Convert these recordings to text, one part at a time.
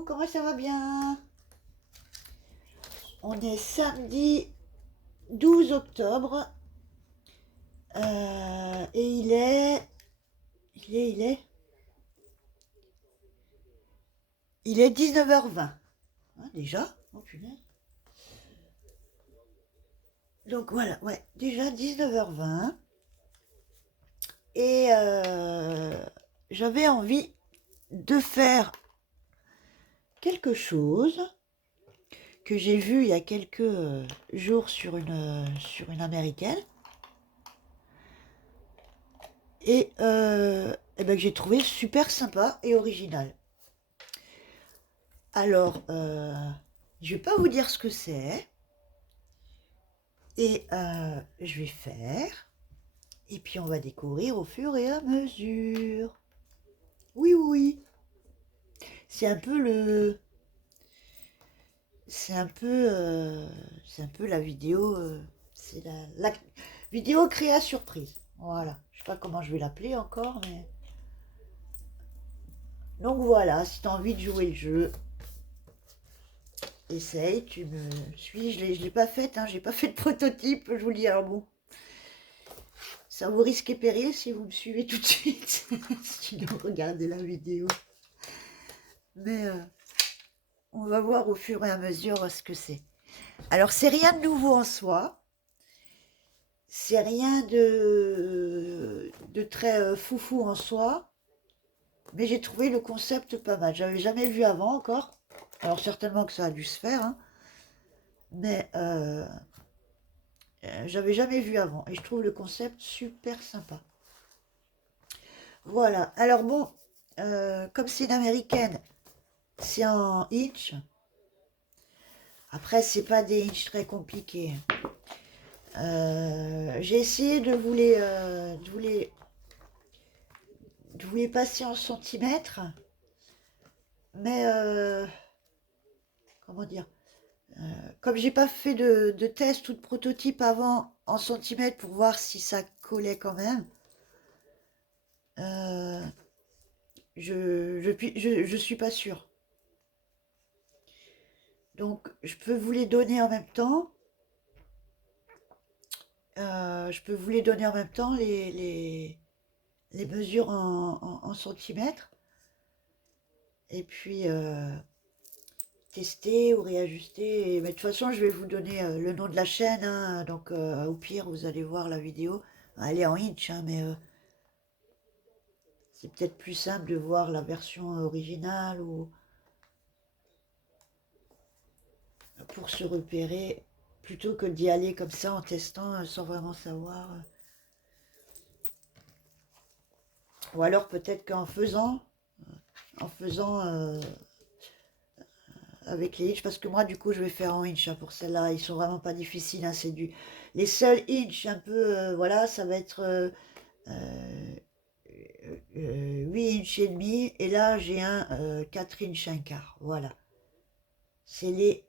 Coucou, comment ça va bien? On est samedi 12 octobre et il est, il est 19h20. Hein, déjà? Oh punaise. Donc voilà, ouais, déjà 19h20 et j'avais envie de faire quelque chose que j'ai vu il y a quelques jours sur une américaine et ben, que j'ai trouvé super sympa et original. Alors, je vais pas vous dire ce que c'est et je vais faire et puis on va découvrir au fur et à mesure. Oui, oui, c'est un peu le, c'est un peu, c'est un peu la vidéo, c'est la vidéo créa surprise. Voilà, je sais pas comment je vais l'appeler encore, mais donc voilà, si tu as envie de jouer le jeu, essaye, tu me suis, je l'ai pas faite, hein, j'ai pas fait de prototype, je vous le dis, alors bon, ça vous risque et péril si vous me suivez tout de suite, sinon regardez la vidéo. Mais on va voir au fur et à mesure ce que c'est. Alors c'est rien de nouveau en soi, c'est rien de très foufou en soi, mais j'ai trouvé le concept pas mal. J'avais jamais vu avant encore, alors certainement que ça a dû se faire, hein, mais j'avais jamais vu avant et je trouve le concept super sympa. Voilà, alors bon, comme c'est une américaine, c'est en inch. Après, c'est pas des inches très compliqués. J'ai essayé de vous les passer en centimètres, mais comment dire, comme j'ai pas fait de test ou de prototype avant en centimètres pour voir si ça collait quand même, euh, je suis pas sûre. Donc, je peux vous les donner en même temps. Je peux vous les donner en même temps, les mesures en centimètres. Et puis, tester ou réajuster. Mais de toute façon, je vais vous donner le nom de la chaîne, hein, donc au pire, vous allez voir la vidéo. Elle est en inch, hein, mais c'est peut-être plus simple de voir la version originale ou pour se repérer, plutôt que d'y aller comme ça en testant sans vraiment savoir. Ou alors peut-être en faisant avec les inch, parce que moi du coup je vais faire en inch, hein, pour celle-là, ils sont vraiment pas difficiles, hein, c'est du... Les seuls inch un peu, voilà, ça va être euh, 8 inch et demi, et là j'ai un 4 inch un quart, voilà. C'est les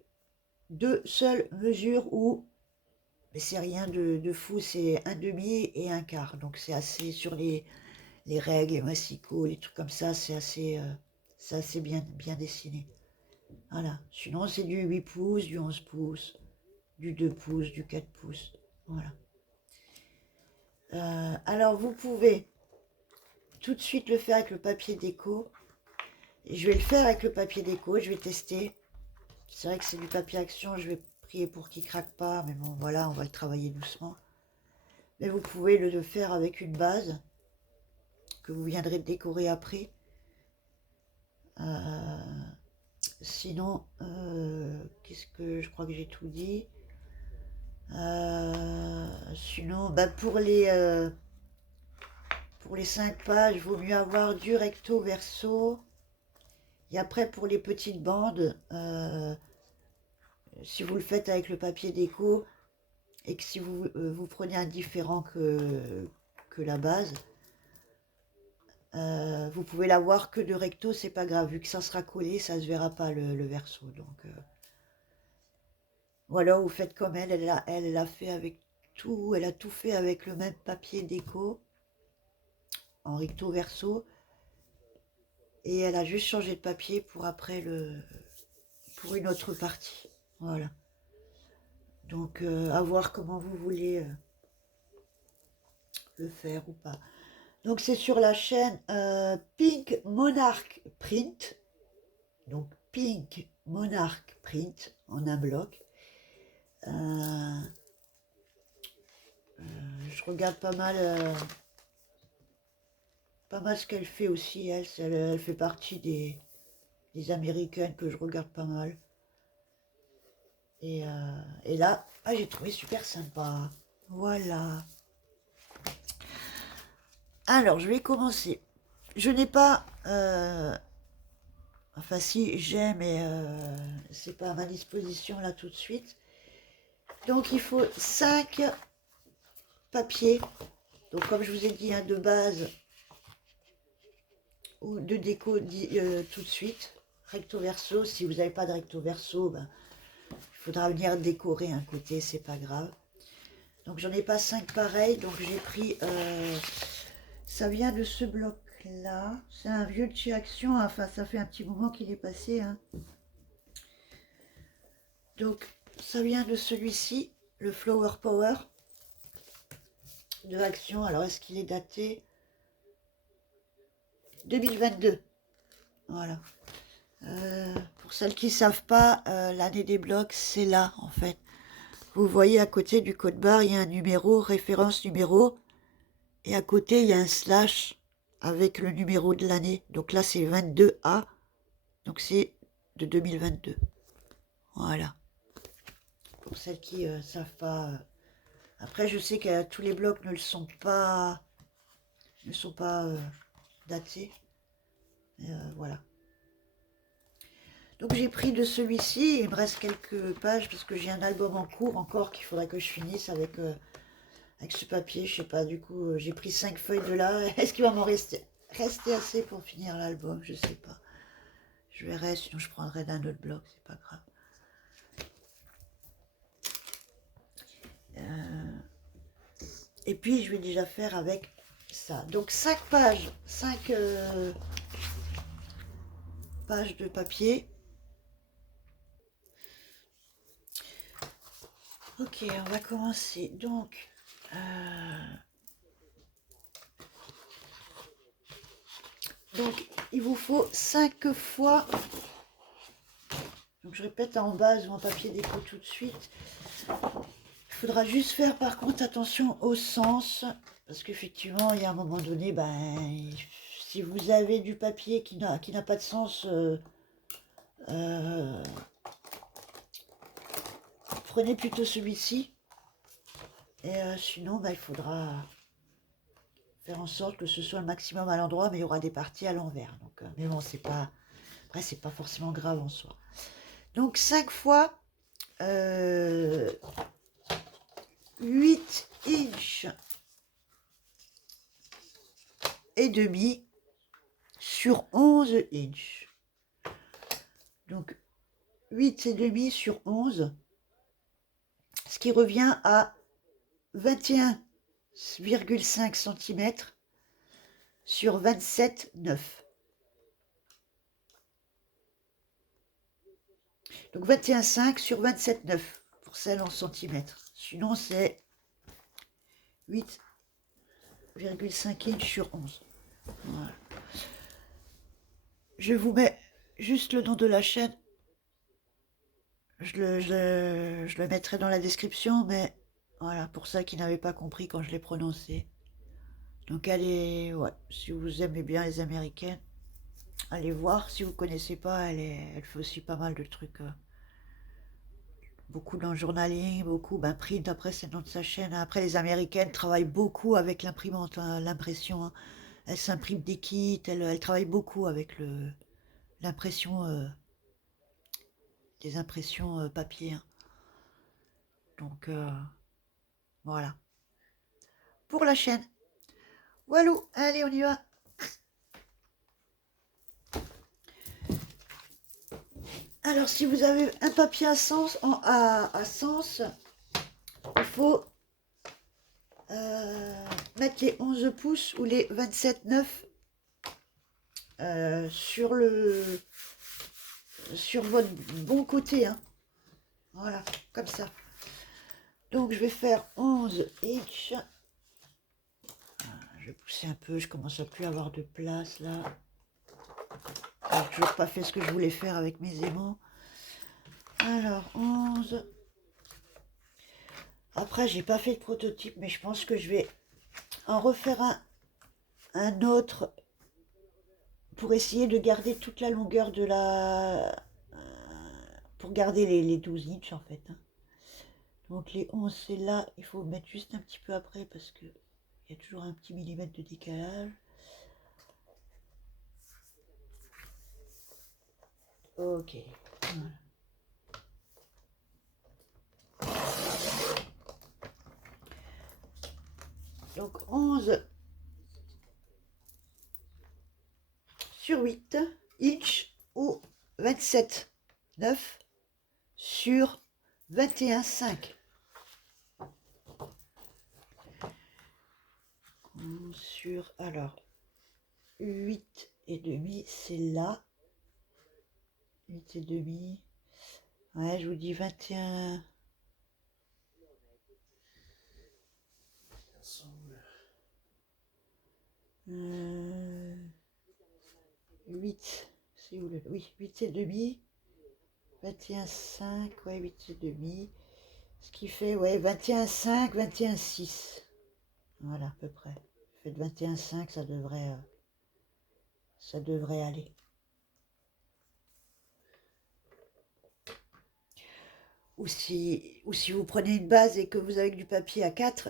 deux seules mesures où, mais c'est rien de fou, c'est un demi et un quart, donc c'est assez sur les règles, les massicots, les trucs comme ça, c'est assez bien dessiné. Voilà, sinon c'est du 8 pouces, du 11 pouces, du 2 pouces, du 4 pouces, voilà. Alors vous pouvez tout de suite le faire avec le papier déco. Et je vais le faire avec le papier déco, je vais tester. C'est vrai que c'est du papier action, je vais prier pour qu'il craque pas, mais bon voilà, on va le travailler doucement. Mais vous pouvez le faire avec une base que vous viendrez décorer après. Euh, Sinon, qu'est-ce que je crois que j'ai tout dit. Sinon, bah pour les 5 pages, il vaut mieux avoir du recto verso. Et après, pour les petites bandes, si vous le faites avec le papier déco et que si vous prenez un différent que la base, vous pouvez l'avoir que de recto, c'est pas grave. Vu que ça sera collé, ça se verra pas le verso. Donc, voilà, vous faites comme elle a fait avec tout, elle a tout fait avec le même papier déco en recto verso. Et elle a juste changé de papier pour après pour une autre partie. Voilà. Donc à voir comment vous voulez le faire ou pas. Donc c'est sur la chaîne Pink Monarch Print. Donc Pink Monarch Print en un bloc. Je regarde pas mal ce qu'elle fait aussi. Elle fait partie des américaines que je regarde pas mal. Et là, j'ai trouvé super sympa. Voilà. Alors, je vais commencer. Je n'ai pas... enfin, si, j'ai, mais c'est pas à ma disposition là tout de suite. Donc, il faut 5 papiers. Donc, comme je vous ai dit, de base ou de déco tout de suite. Recto verso. Si vous n'avez pas de recto verso, ben, il faudra venir décorer un côté, c'est pas grave. Donc, j'en ai pas 5 pareils. Donc, j'ai pris... ça vient de ce bloc-là. C'est un vieux de chez Action. Enfin, ça fait un petit moment qu'il est passé. Hein. Donc, ça vient de celui-ci, le Flower Power de Action. Alors, est-ce qu'il est daté 2022? Voilà. Pour celles qui ne savent pas, l'année des blocs, c'est là, en fait. Vous voyez, à côté du code barre, il y a un numéro, référence numéro. Et à côté, il y a un slash avec le numéro de l'année. Donc là, c'est 22A. Donc c'est de 2022. Voilà. Pour celles qui ne savent pas. Après, je sais que tous les blocs ne sont pas datés. Voilà. Donc j'ai pris de celui-ci. Il me reste quelques pages parce que j'ai un album en cours encore qu'il faudrait que je finisse avec ce papier. Je sais pas. Du coup, j'ai pris 5 feuilles de là. Est-ce qu'il va m'en rester assez pour finir l'album? Je sais pas. Je verrai. Sinon, je prendrai d'un autre bloc. C'est pas grave. Et puis, je vais déjà faire avec ça. Donc, 5 pages. 5 pages de papier. Ok, on va commencer. Donc, il vous faut 5 fois. Donc, je répète en base ou en papier déco tout de suite. Il faudra juste faire par contre attention au sens. Parce qu'effectivement, il y a un moment donné, ben, si vous avez du papier qui n'a pas de sens, prenez plutôt celui-ci. Et sinon, ben, il faudra faire en sorte que ce soit le maximum à l'endroit, mais il y aura des parties à l'envers. Donc, mais bon, c'est pas... Après, c'est pas forcément grave en soi. Donc, 5 fois 8 inches et demi sur 11 inches. Donc, 8 et demi sur 11, ce qui revient à 21,5 cm sur 27,9. Donc 21,5 sur 27,9 pour celle en centimètres. Sinon, c'est 8,5 inches sur 11. Voilà. Je vous mets juste le nom de la chaîne. Je le mettrai dans la description, mais voilà, pour ceux qui n'avaient pas compris quand je l'ai prononcé. Donc allez, ouais, si vous aimez bien les américaines, allez voir. Si vous ne connaissez pas, elle fait aussi pas mal de trucs. Beaucoup dans le journaling, beaucoup print, après c'est le nom de sa chaîne. Après les américaines travaillent beaucoup avec l'imprimante, hein, l'impression. Hein. Elles s'impriment des kits, elles travaillent beaucoup avec l'impression, des impressions papier. Hein. Donc voilà. Pour la chaîne. Voilà, allez on y va. Alors si vous avez un papier à sens, il faut mettre les 11 pouces ou les 27,9 sur votre bon côté, hein. Voilà, comme ça. Donc je vais faire 11 inch. Je vais pousser un peu, je commence à plus avoir de place là. J'ai toujours pas fait ce que je voulais faire avec mes aimants. Alors 11. Après j'ai pas fait de prototype, mais je pense que je vais en refaire un autre pour essayer de garder toute la longueur de la... pour garder les 12 inches en fait, hein. Donc les 11 c'est là, il faut mettre juste un petit peu après parce que il y a toujours un petit millimètre de décalage. Ok, voilà. Donc 11 sur 8 inch ou 27,9 sur 21,5. Sur, alors, 8,5, c'est là. 8,5. Ouais, je vous dis 21. 8, c'est où le... Oui, 8,5. 21,5, ouais, 8,5. Ce qui fait, ouais, 21,5, 21,6. Voilà, à peu près. Faites 21,5, ça devrait aller. Ou si vous prenez une base et que vous avez du papier à 4,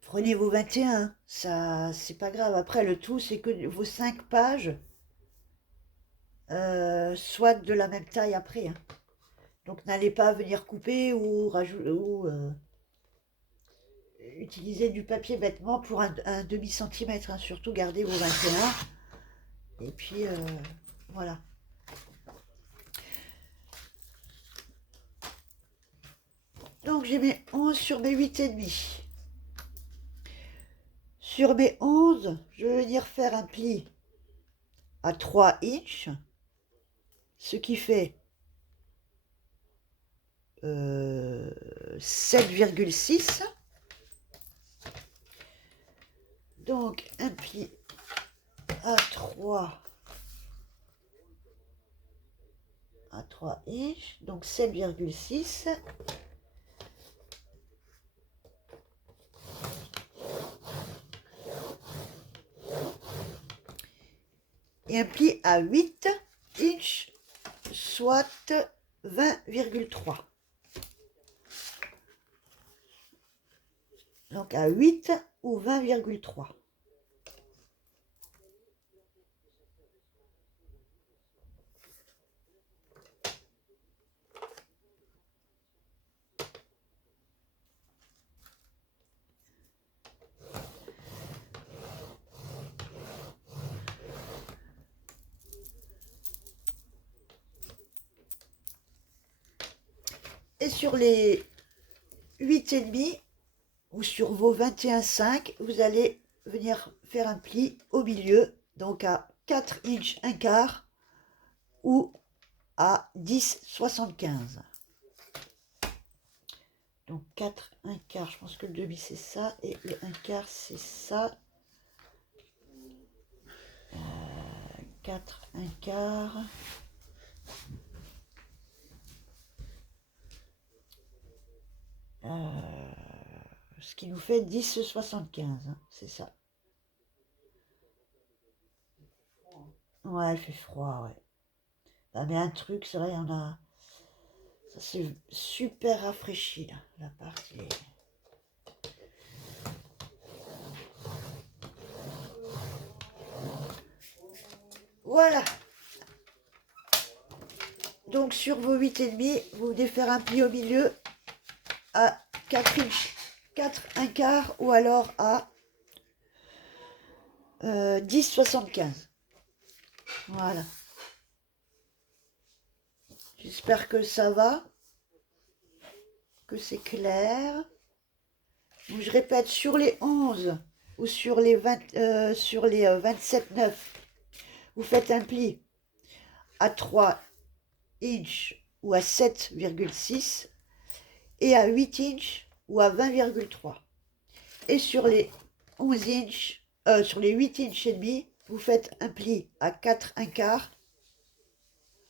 prenez vos 21, ça c'est pas grave. Après le tout c'est que vos 5 pages soient de la même taille après, hein. Donc n'allez pas venir couper ou rajouter ou utiliser du papier bêtement pour un demi-centimètre, hein. Surtout gardez vos 21 et puis voilà. Donc j'ai mes 11 sur mes 8,5. Sur mes 11, je vais venir faire un pli à 3 inches, ce qui fait 7,6. Donc un pli à 3 inches, donc 7,6. Et un pli à 8 inches, soit 20,3. Donc à 8 ou 20,3. Et sur les 8,5 ou sur vos 21,5, vous allez venir faire un pli au milieu, donc à 4 inches un quart ou à 10,75. Donc 4 un quart, je pense que le demi c'est ça et le un quart c'est ça. 4 un quart. Ce qui nous fait 10,75, hein, c'est ça. Ouais, il fait froid, ouais. Ah, mais un truc, c'est vrai, on a... Ça c'est super rafraîchi, là, la partie. Voilà. Donc sur vos 8,5, vous devez faire un pli au milieu à 4 inches, 4 un quart ou alors à 10,75. Voilà. J'espère que ça va, que c'est clair. Donc, je répète, sur les 11 ou sur les 27,9, vous faites un pli à 3 inches ou à 7,6 et à 8 inches ou à 20,3. Et sur les 11 inches, sur les 8 inches et demi, vous faites un pli à 4 un quart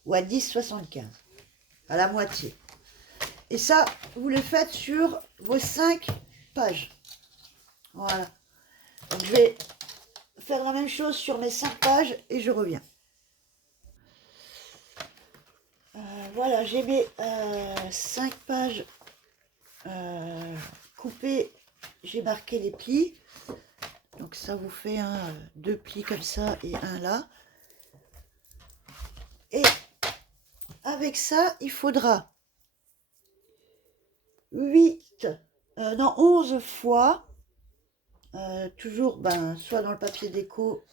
ou à 10,75, à la moitié. Et ça, vous le faites sur vos 5 pages. Voilà. Donc je vais faire la même chose sur mes 5 pages et je reviens. Voilà, j'ai mes 5 pages coupées. J'ai marqué les plis. Donc ça vous fait deux plis comme ça et un là. Et avec ça, il faudra 11 fois, toujours soit dans le papier déco,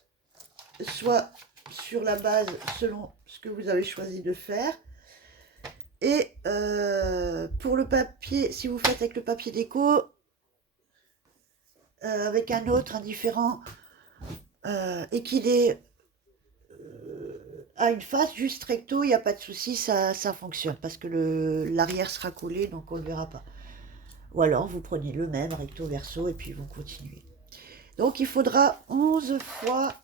soit sur la base selon ce que vous avez choisi de faire. Et pour le papier, si vous faites avec le papier déco, avec un autre indifférent et qu'il est à une face juste recto, il n'y a pas de souci, ça fonctionne parce que l'arrière sera collé, donc on ne le verra pas. Ou alors vous prenez le même recto verso et puis vous continuez. Donc il faudra 11 fois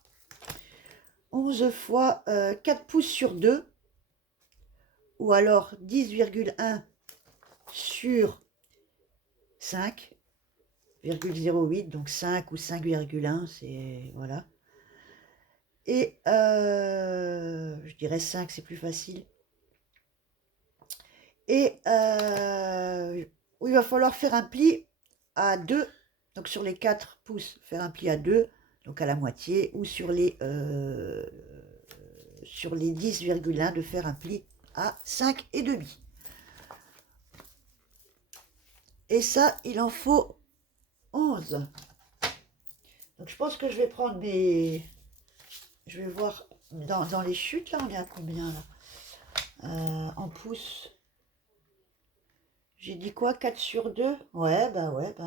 4 pouces sur 2 ou alors 10,1 sur 5,08, donc 5 ou 5,1, c'est voilà. Et je dirais 5, c'est plus facile. Et il va falloir faire un pli à 2, donc sur les 4 pouces, faire un pli à 2, donc à la moitié, ou sur les 10,1 de faire un pli à 5,5. Et ça, il en faut 11. Donc je pense que je vais prendre mes... Je vais voir dans les chutes, là, on est à combien là en pouces. J'ai dit quoi, 4 sur 2? Ouais,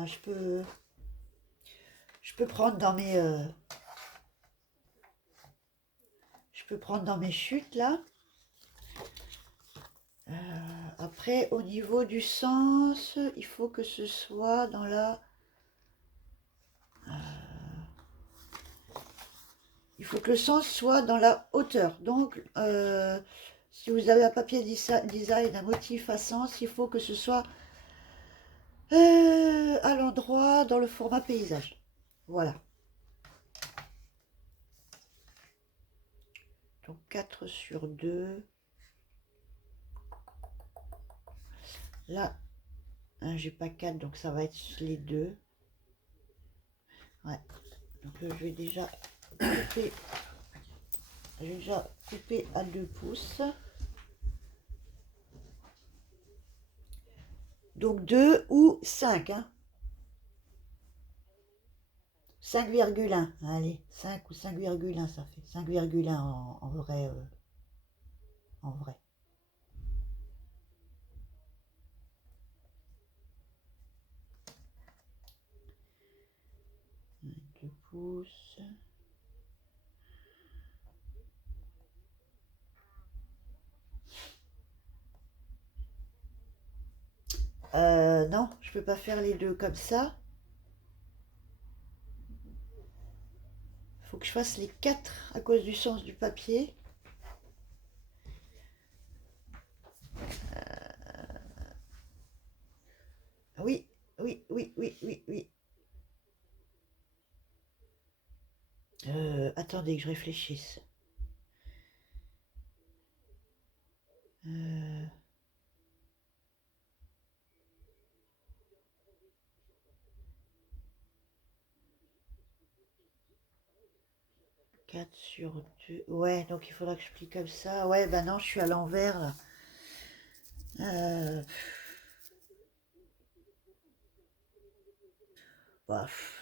je peux prendre dans mes... je peux prendre dans mes chutes, là. Après, au niveau du sens, il faut que ce soit dans la... il faut que le sens soit dans la hauteur. Donc, si vous avez un papier design, un motif à sens, il faut que ce soit à l'endroit dans le format paysage. Voilà. Donc 4 sur 2. Là, j'ai pas 4, donc ça va être les deux. Ouais. Donc je vais déjà couper. J'ai déjà coupé à 2 pouces. Donc 2 ou 5. Hein. 5,1. Allez, 5 ou 5,1 ça fait. 5,1 en vrai. En vrai. 2 pouces. Non, je peux pas faire les deux comme ça. Faut que je fasse les 4 à cause du sens du papier. Oui, oui, oui, oui, oui, oui. Attendez que je réfléchisse. 4 sur 2. Ouais, donc il faudra que je plie comme ça. Ouais, bah non, je suis à l'envers là.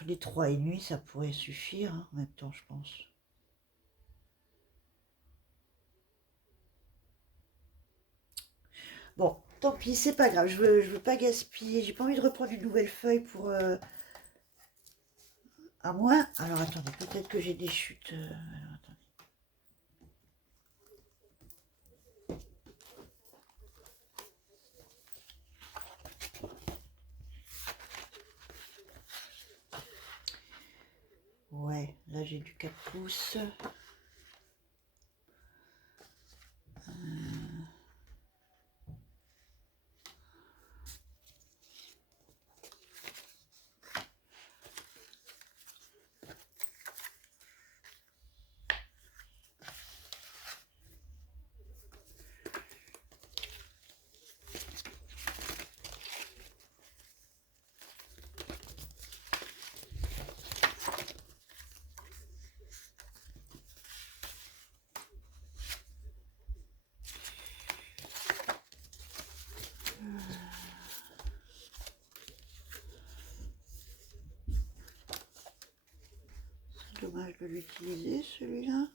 Les 3,5, ça pourrait suffire hein, en même temps, je pense. Bon, tant pis, c'est pas grave. Je veux pas gaspiller. J'ai pas envie de reprendre une nouvelle feuille pour... à moins... Alors attendez, peut-être que j'ai des chutes. Alors, attendez. là j'ai du 4 pouces. Dommage de l'utiliser celui-là.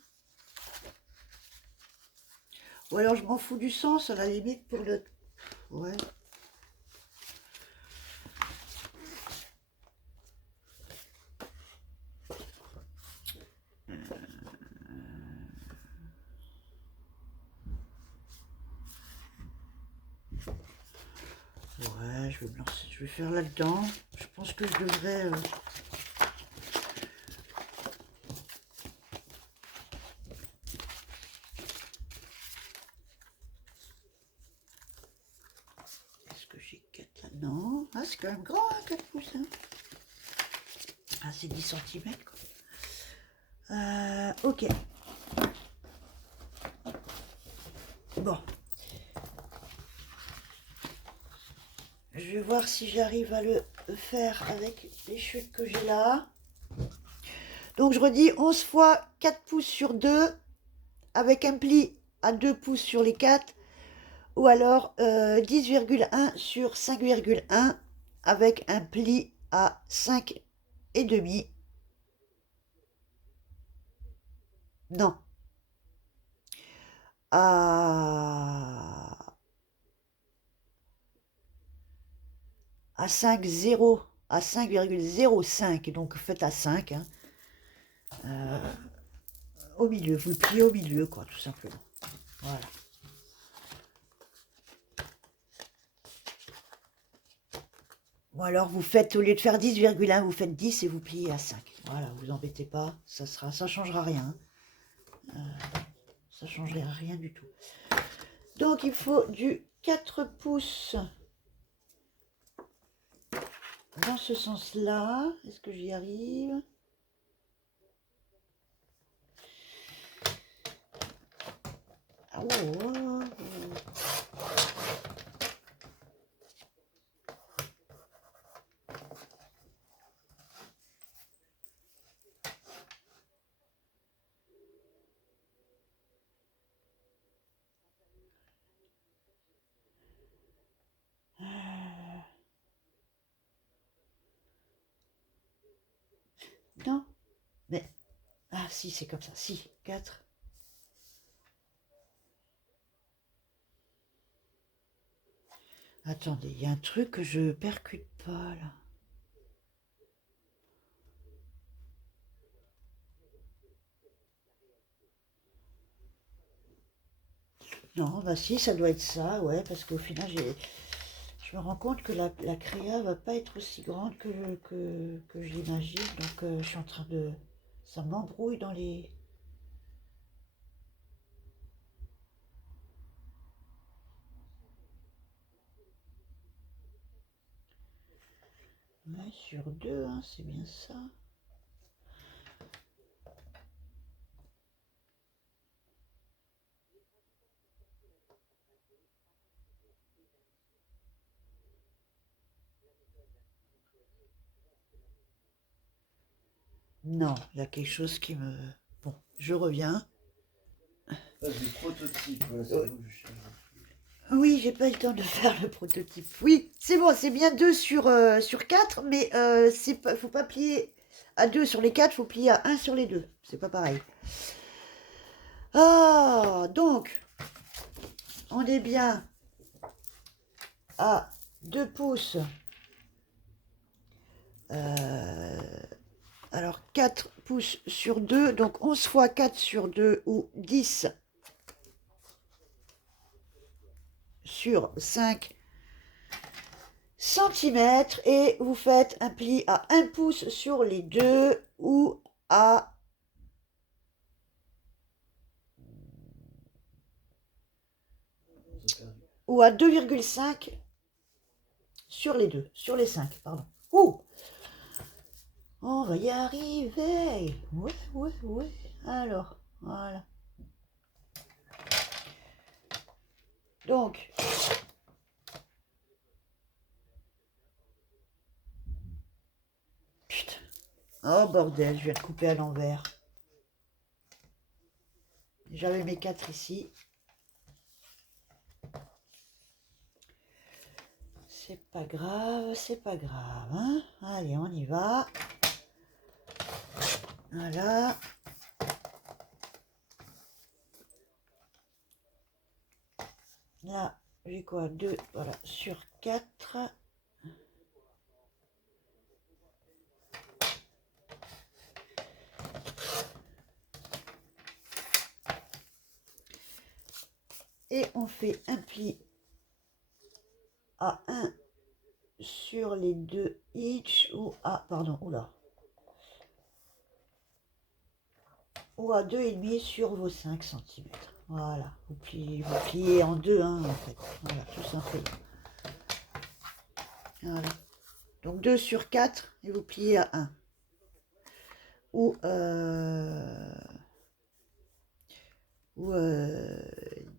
Ou alors je m'en fous du sens à la limite pour le... Ouais. Ouais, je vais me lancer, je vais faire là-dedans. Je pense que je devrais... Est-ce que j'ai 4 là? Non. Ah, c'est quand même grand, hein, 4 pouces. Hein. Ah, c'est 10 cm, quoi. Ok. Bon. Je vais voir si j'arrive à le faire avec les chutes que j'ai là. Donc, je redis 11 fois 4 pouces sur 2 avec un pli à 2 pouces sur les 4 ou alors 10,1 sur 5,1 avec un pli à 5,5. Non. À 5,0 à 5,05, donc faites à 5. Hein. Au milieu, vous le pliez au milieu, quoi, tout simplement. Voilà. Ou alors vous faites, au lieu de faire 10,1, vous faites 10 et vous pliez à 5. Voilà, vous embêtez pas, ça changera rien. Ça changera rien du tout. Donc il faut du 4 pouces dans ce sens-là. Est-ce que j'y arrive? Ah, oh. Non, mais... Ah si, c'est comme ça. Si, 4. Attendez, il y a un truc que je percute pas, là. Non, bah si, ça doit être ça, ouais, parce qu'au final, je me rends compte que la créa va pas être aussi grande que je l'imagine, donc je suis en train de... Ça m'embrouille dans les... Ouais, sur 2, hein, c'est bien ça. Non, il y a quelque chose qui me... Bon, je reviens. Des prototypes, voilà, c'est là où je cherche. Oui, j'ai pas eu le temps de faire le prototype. Oui, c'est bon, c'est bien 2 sur 4, mais faut pas plier à 2 sur les 4, faut plier à 1 sur les 2. C'est pas pareil. Ah, donc, on est bien à 2 pouces. Alors, 4 pouces sur 2, donc 11 fois 4 sur 2 ou 10 sur 5 centimètres. Et vous faites un pli à 1 pouce sur les deux ou à ou à 2,5 sur les deux, sur les 5, pardon. Ouh, on va y arriver. Ouais. Alors, voilà. Donc, putain. Oh bordel, je viens de couper à l'envers. J'avais mes 4 ici. C'est pas grave, hein. Allez, on y va. Voilà. Là, j'ai quoi? 2, voilà, sur 4. Et on fait un pli à 1 sur les 2 each ou à, pardon, oula. Ou à 2,5 sur vos 5 cm. Voilà, vous pliez en deux, hein, en fait. Voilà, tout simplement. Voilà. Donc 2 sur 4 et vous pliez à 1. Ou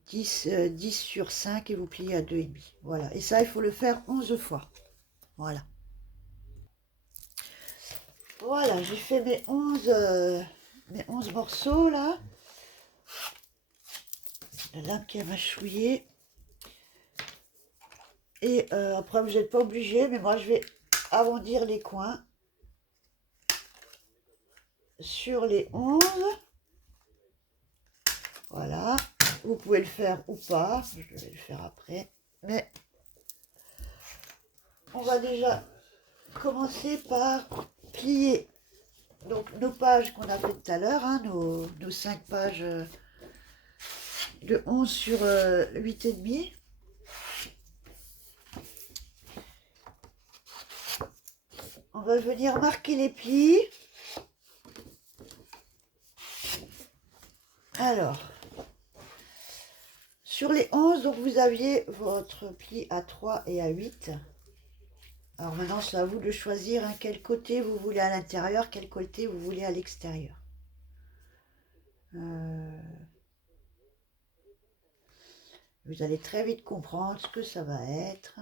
10 sur 5 et vous pliez à 2,5. Voilà. Et ça, il faut le faire 11 fois. Voilà. Voilà, j'ai fait mes 11 morceaux là. La lame qui a mâchouillé. Et après, vous n'êtes pas obligé, mais moi, je vais arrondir les coins sur les 11. Voilà. Vous pouvez le faire ou pas. Je vais le faire après. Mais on va déjà commencer par plier donc nos pages qu'on a fait tout à l'heure, hein, nos 5 pages de 11 sur 8,5. On va venir marquer les plis. Alors, sur les 11, donc vous aviez votre pli à 3 et à 8. Alors maintenant, c'est à vous de choisir quel côté vous voulez à l'intérieur, quel côté vous voulez à l'extérieur. Vous allez très vite comprendre ce que ça va être.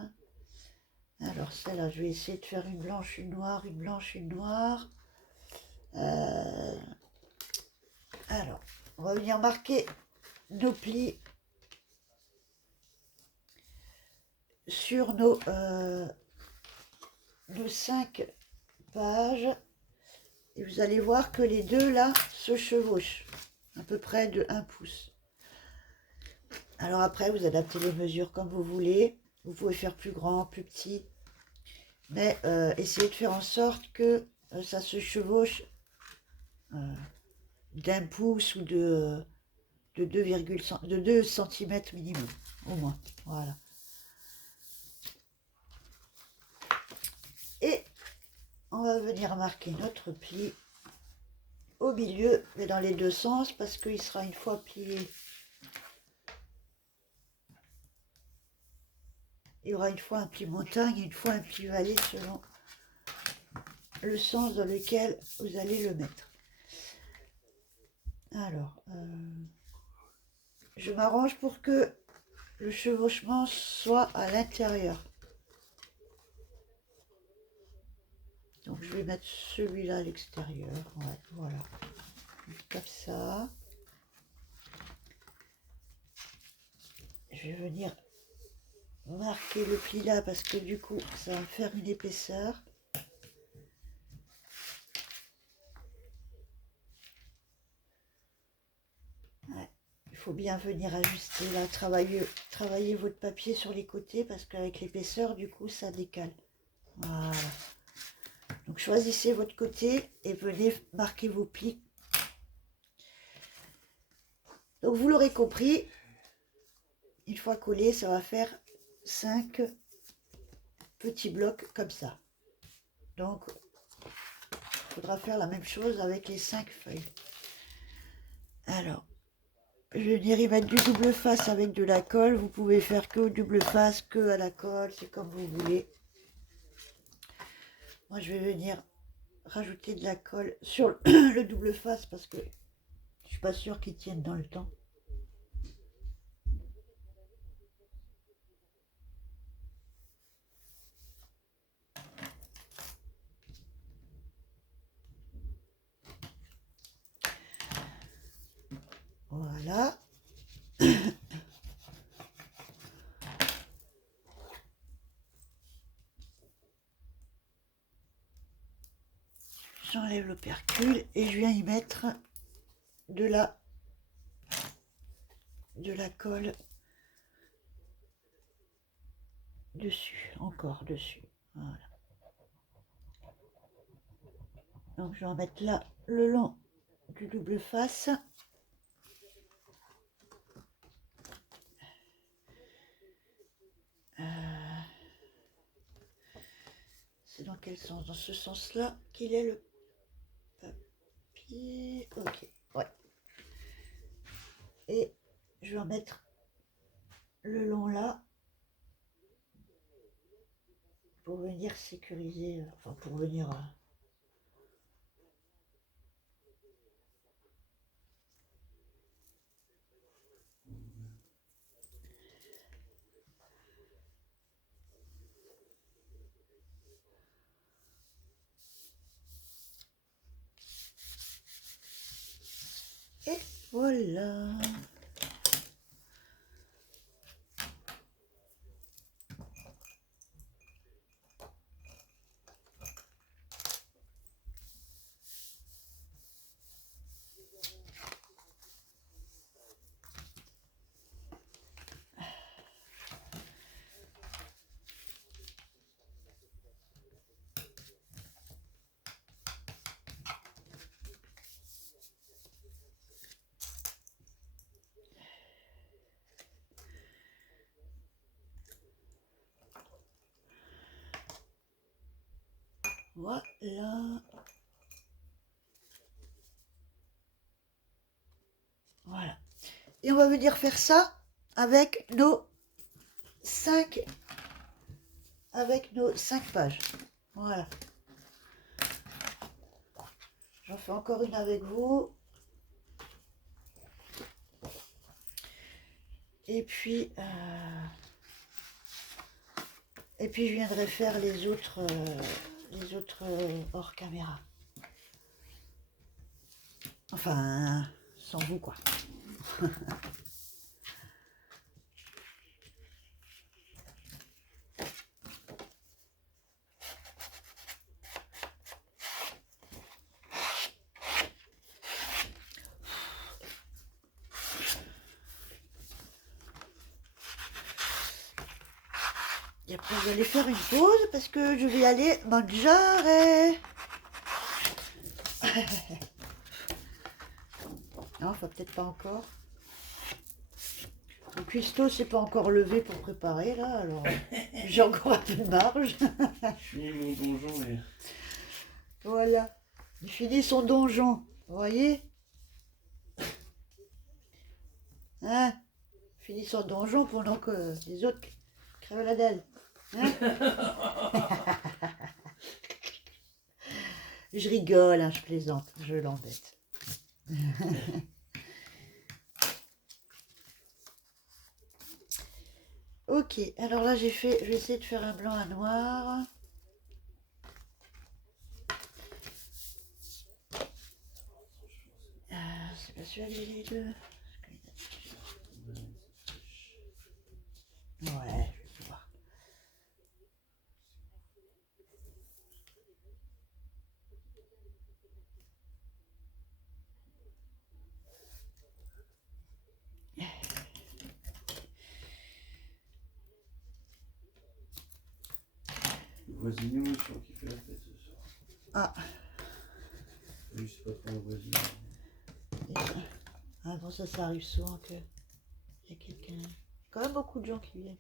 Alors celle-là, je vais essayer de faire une blanche, une noire, une blanche, une noire. Alors, on va venir marquer nos plis sur nos 5 pages. Et vous allez voir que les deux là se chevauchent, à peu près de 1 pouce. Alors après, vous adaptez les mesures comme vous voulez. Vous pouvez faire plus grand, plus petit. Mais essayez de faire en sorte que ça se chevauche d'1 pouce ou de 2 cm minimum, au moins. Voilà. Et on va venir marquer notre pli au milieu, mais dans les deux sens, parce qu'il sera une fois plié. Il y aura une fois un pli montagne et une fois un pli vallée selon le sens dans lequel vous allez le mettre. Alors, je m'arrange pour que le chevauchement soit à l'intérieur. Donc je vais mettre celui-là à l'extérieur. Ouais, voilà. Comme ça. Je vais venir marquer le pli là parce que du coup ça va me faire une épaisseur. Ouais. Il faut bien venir ajuster là, travailler votre papier sur les côtés parce qu'avec l'épaisseur du coup ça décale. Voilà. Donc choisissez votre côté et venez marquer vos plis. Donc vous l'aurez compris, une fois collé, ça va faire 5 petits blocs comme ça. Donc il faudra faire la même chose avec les 5 feuilles. Alors, Je vais venir y mettre du double face avec de la colle. Vous pouvez faire que au double face, que à la colle, c'est comme vous voulez. Moi, je vais venir rajouter de la colle sur le double face parce que je suis pas sûre qu'il tienne dans le temps. Voilà. J'enlève l'opercule et je viens y mettre de la colle dessus, encore dessus. Voilà. Donc je vais en mettre là le long du double face. C'est dans quel sens? Dans ce sens-là qu'il est le papier. Ok, ouais. Et je vais en mettre le long là pour venir sécuriser, enfin pour venir... Et voilà. Voilà. Voilà. Et on va venir faire ça avec nos 5 pages. Voilà. J'en fais encore une avec vous. Et puis je viendrai faire les autres hors caméra. Enfin, sans vous quoi. Et après, je vais aller faire une pause parce que je vais aller manger. Non, enfin peut-être pas encore. Le cuistot s'est pas encore levé pour préparer là, alors j'ai encore un peu de marge. Je finis mon donjon et... Voilà. Il finit son donjon. Vous voyez? Hein? Il finit son donjon pendant que les autres crèvent la dalle. Hein? Je rigole, hein, je plaisante, je l'embête. Ok, alors là je vais essayer de faire un blanc à noir. C'est pas celui-là que j'ai les deux. Ouais, je vais voir. Le voisinier méchant qui fait la fête ce soir. Ah. Oui, c'est pas trop un voisin. Ah bon, ça arrive souvent que il y a quelqu'un. Quand même beaucoup de gens qui viennent.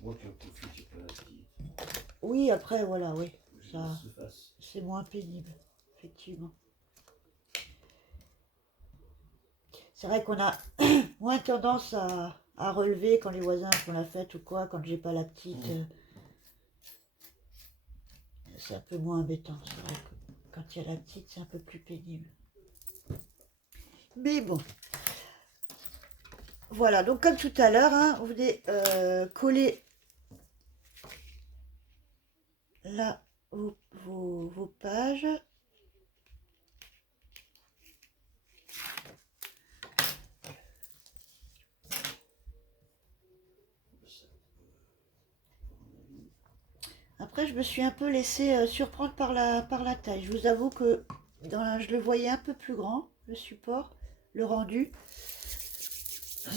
Moi qui en profite, j'ai pas la petite. Oui, après, voilà, oui. Ça Ça, se fasse. c'est moins pénible, effectivement. C'est vrai qu'on a moins tendance à relever quand les voisins font la fête ou quoi, quand j'ai pas la petite. C'est un peu moins embêtant. C'est vrai que quand il y a la petite, c'est un peu plus pénible. Mais bon. Voilà, donc comme tout à l'heure, hein, vous venez coller là vos pages. Après, je me suis un peu laissée surprendre par la taille. Je vous avoue que je le voyais un peu plus grand, le support, le rendu.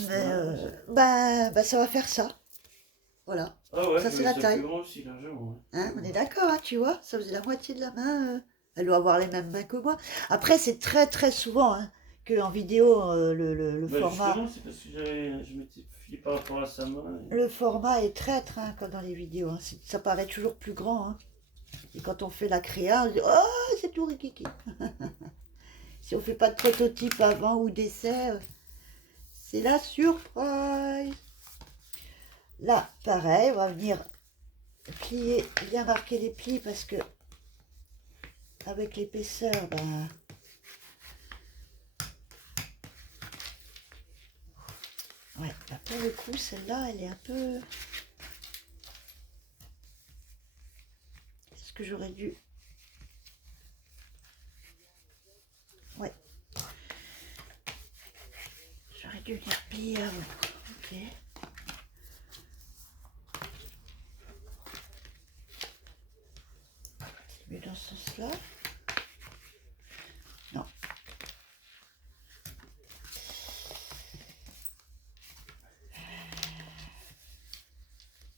Mais bah, ça va faire ça. Voilà. Ah ouais, Ça, c'est la taille. plus grand aussi, largement. Hein, on est d'accord, hein, tu vois, ça faisait la moitié de la main. Elle doit avoir les mêmes mains que moi. Après, c'est très très souvent hein, qu'en vidéo, le Bah format. justement, c'est parce que je m'étais fié par rapport à sa main. Le format est traître hein, comme dans les vidéos. Hein. Ça paraît toujours plus grand. Hein. Et quand on fait la créa, on dit oh, c'est tout rikiki. Si on fait pas de prototype avant ou d'essai, c'est la surprise. Là, pareil, on va venir plier, bien marquer les plis parce que avec l'épaisseur, ben, ouais, là, pour le coup, celle-là, elle est un peu... Est-ce que j'aurais dû... Ouais. J'aurais dû venir plier avant. Ok. C'est mieux dans ce sens-là. Non.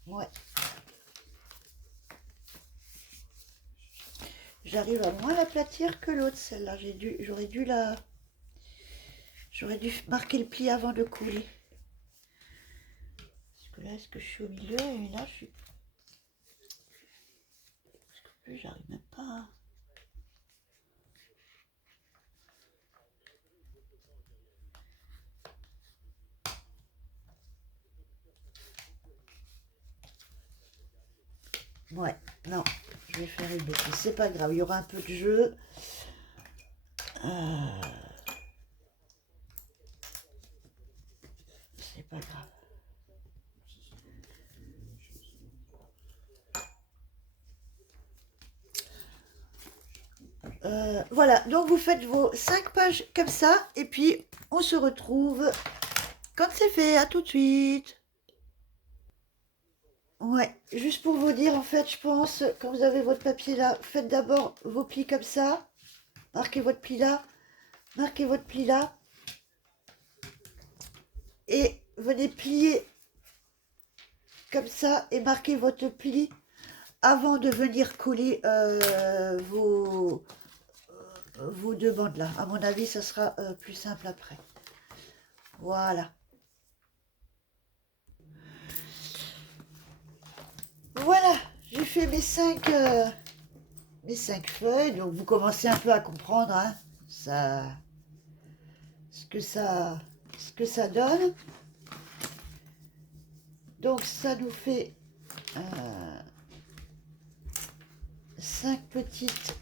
Ouais. J'arrive à moins l'aplatir que l'autre, celle-là. J'aurais dû marquer le pli avant de couler. Parce que là, est-ce que je suis au milieu? Et là, je suis... Parce que plus, j'arrive même pas à... Ouais, non, je vais faire une bêtise. C'est pas grave, il y aura un peu de jeu. C'est pas grave. Voilà, donc vous faites vos 5 pages comme ça, et puis on se retrouve quand c'est fait. À tout de suite. Ouais, juste pour vous dire, en fait, je pense, quand vous avez votre papier là, faites d'abord vos plis comme ça. Marquez votre pli là, marquez votre pli là. Et venez plier comme ça et marquez votre pli avant de venir coller vos deux bandes là. À mon avis, ça sera plus simple après. Voilà. Voilà, j'ai fait mes 5 feuilles. Donc vous commencez un peu à comprendre hein, ce que ça donne. Donc ça nous fait 5 petites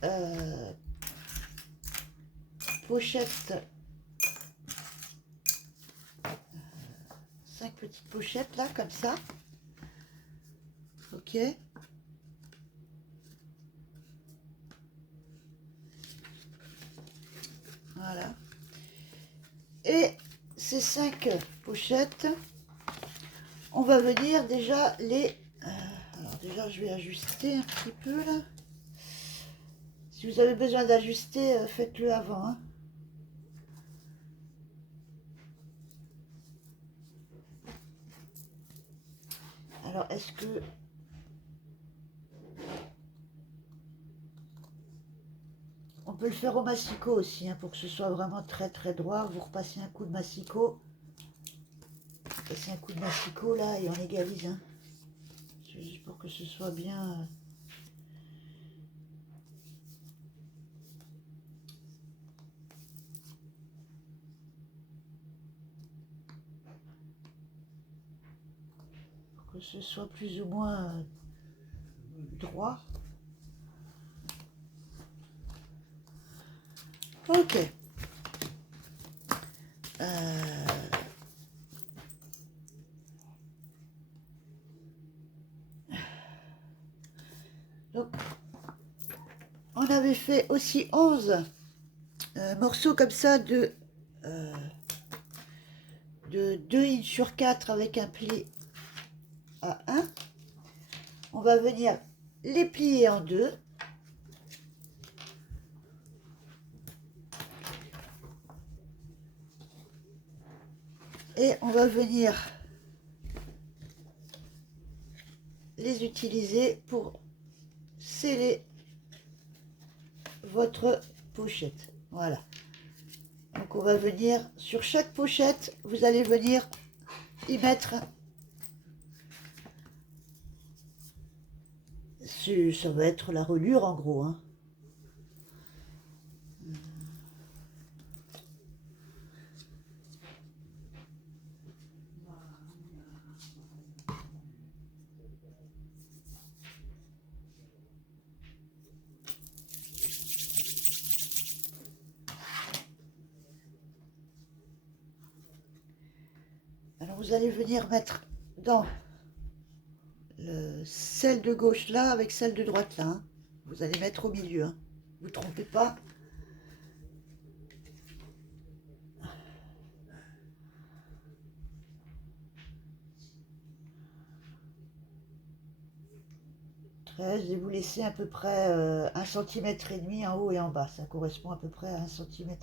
pochettes. 5 petites pochettes là, comme ça. Ok. Voilà. Et ces 5 pochettes, on va venir déjà les... alors déjà, je vais ajuster un petit peu là. Si vous avez besoin d'ajuster, faites-le avant. Hein. Alors, est-ce que... On peut le faire au massicot aussi, hein, pour que ce soit vraiment très très droit. Vous repassez un coup de massicot. Passez un coup de massicot là et on égalise. Hein. Juste pour que ce soit bien... que ce soit plus ou moins droit. Ok. Donc, on avait fait aussi 11 morceaux comme ça de 2 inches sur 4 avec un pli à 1. On va venir les plier en deux. Et on va venir les utiliser pour sceller votre pochette. Voilà. Donc on va venir sur chaque pochette, vous allez venir y mettre, ça va être la reliure en gros, hein. Alors vous allez venir mettre dans celle de gauche là avec celle de droite là, hein. Vous allez mettre au milieu, hein. Vous ne trompez pas. Et vous laissez à peu près 1,5 cm en haut et en bas. Ça correspond à peu près à 1,5 cm.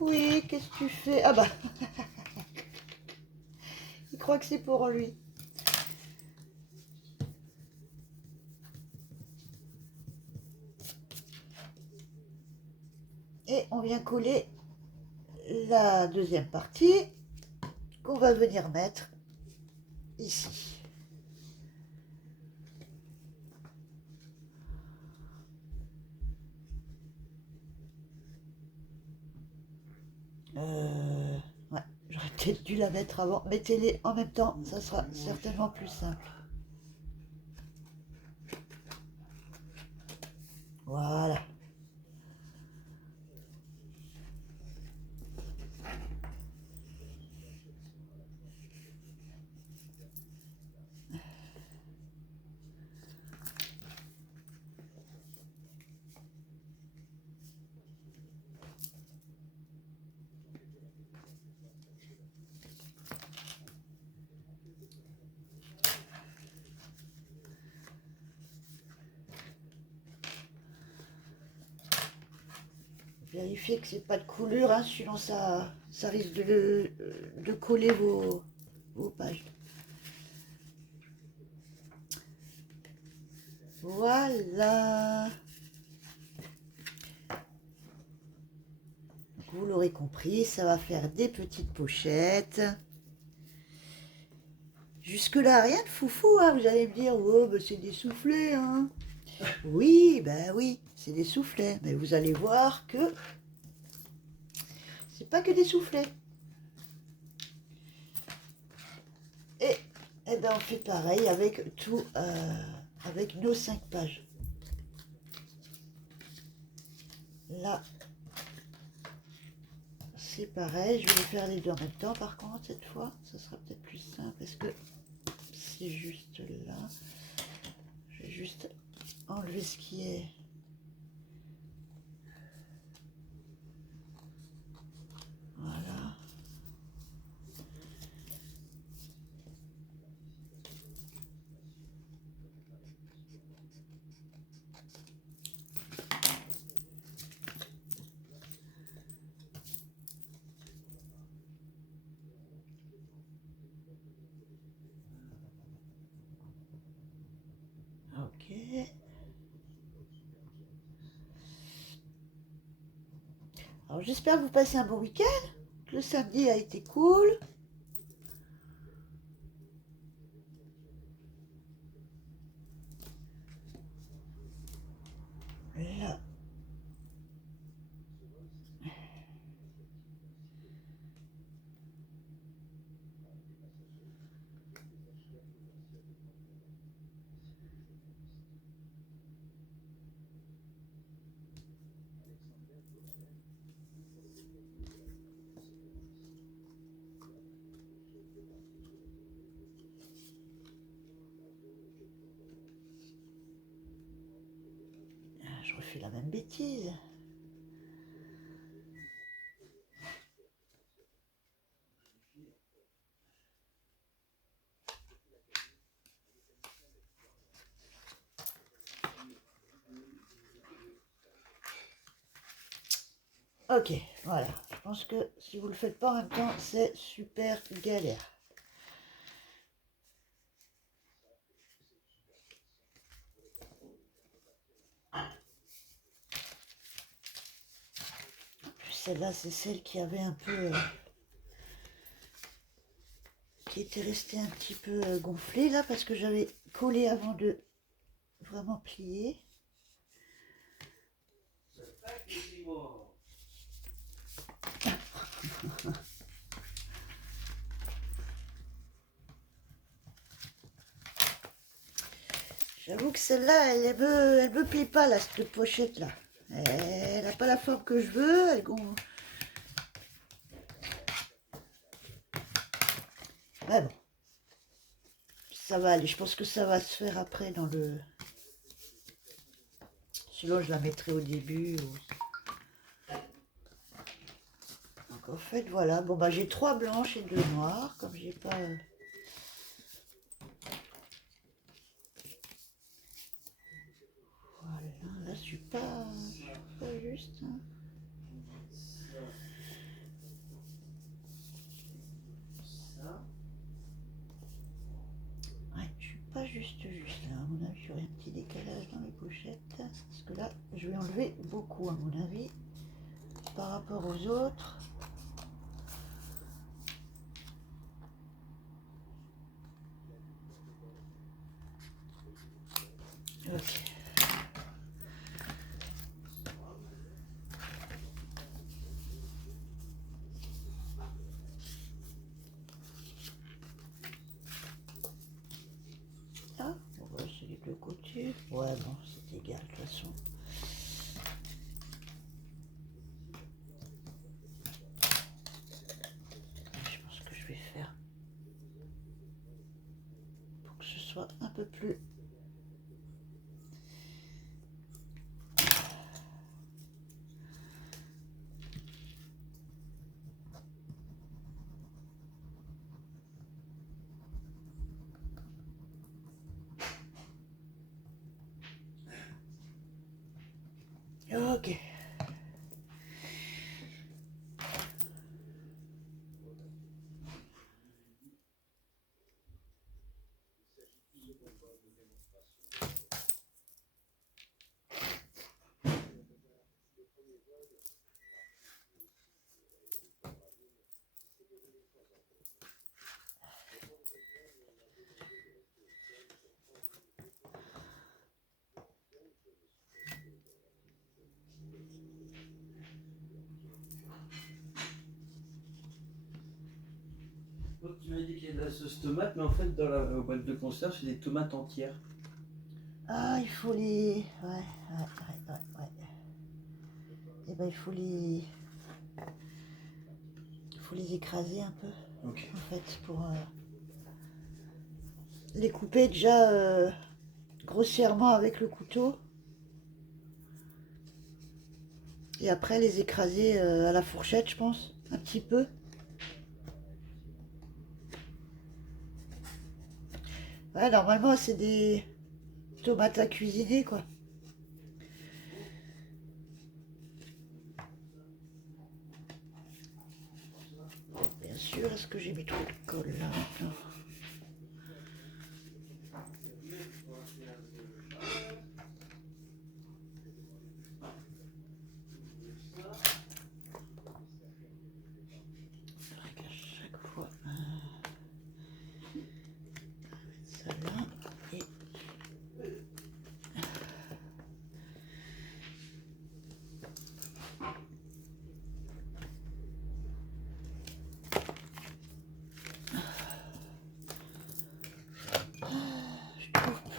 Oui, qu'est-ce que tu fais? Ah bah, il croit que c'est pour lui. Et on vient coller la deuxième partie qu'on va venir mettre ici. Ouais, j'aurais peut-être dû la mettre avant. Mettez-les en même temps, ça sera certainement plus simple. Voilà. Vérifiez que c'est pas de coulure, hein, sinon ça risque de coller vos pages. Voilà. Vous l'aurez compris, ça va faire des petites pochettes. Jusque-là, rien de foufou, hein. Vous allez me dire, oh, bah, c'est des soufflets, hein. Oui, ben oui, c'est des soufflets. Mais vous allez voir que c'est pas que des soufflets. Et, ben on fait pareil avec tout, avec nos 5 pages. Là, c'est pareil. Je vais faire les deux en même temps. Par contre, cette fois, ça sera peut-être plus simple parce que c'est juste là. Je vais juste enlever ce qui est. Voilà. Ok. Alors j'espère que vous passez un bon week-end, que le samedi a été cool. Là. Je refais la même bêtise. Ok, voilà. Je pense que si vous le faites pas en même temps, c'est super galère. En plus, celle-là, c'est celle qui avait un peu... qui était restée un petit peu gonflée, là, parce que j'avais collé avant de vraiment plier. J'avoue que celle-là, elle me plaît pas, là, cette pochette-là. Elle n'a pas la forme que je veux, elle gonfle. Ouais, bon. Ça va aller, je pense que ça va se faire après dans le... Sinon, je la mettrai au début. Donc, en fait, voilà. Bon, bah, j'ai 3 blanches et 2 noires, comme j'ai pas... Voilà, là, je suis pas juste, hein. Ouais, je suis pas juste là. À mon avis, j'aurai un petit décalage dans les pochettes. Parce que là, je vais enlever beaucoup, à mon avis, par rapport aux autres. Ok. Ah, bon, bah, c'est les deux côtés. Ouais, bon, c'est égal, de toute façon. Je pense que je vais faire pour que ce soit un peu plus... Ok. Donc, tu m'as dit qu'il y a de la sauce tomate, mais en fait, dans la boîte de conserve, c'est des tomates entières. Ah, il faut les... Ouais. Et ben, il faut les... Il faut les écraser un peu, Ok. en fait, pour les couper déjà grossièrement avec le couteau. Et après, les écraser à la fourchette, je pense, un petit peu. Ouais, normalement, c'est des tomates à cuisiner, quoi. Bien sûr, est-ce que j'ai mis trop de colle là maintenant?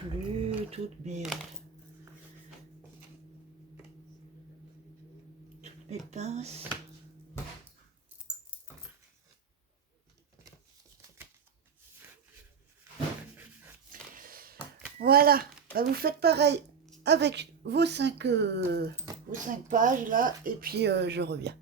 plus toutes mes pinces. Voilà, bah, vous faites pareil avec vos 5 pages là, et puis je reviens.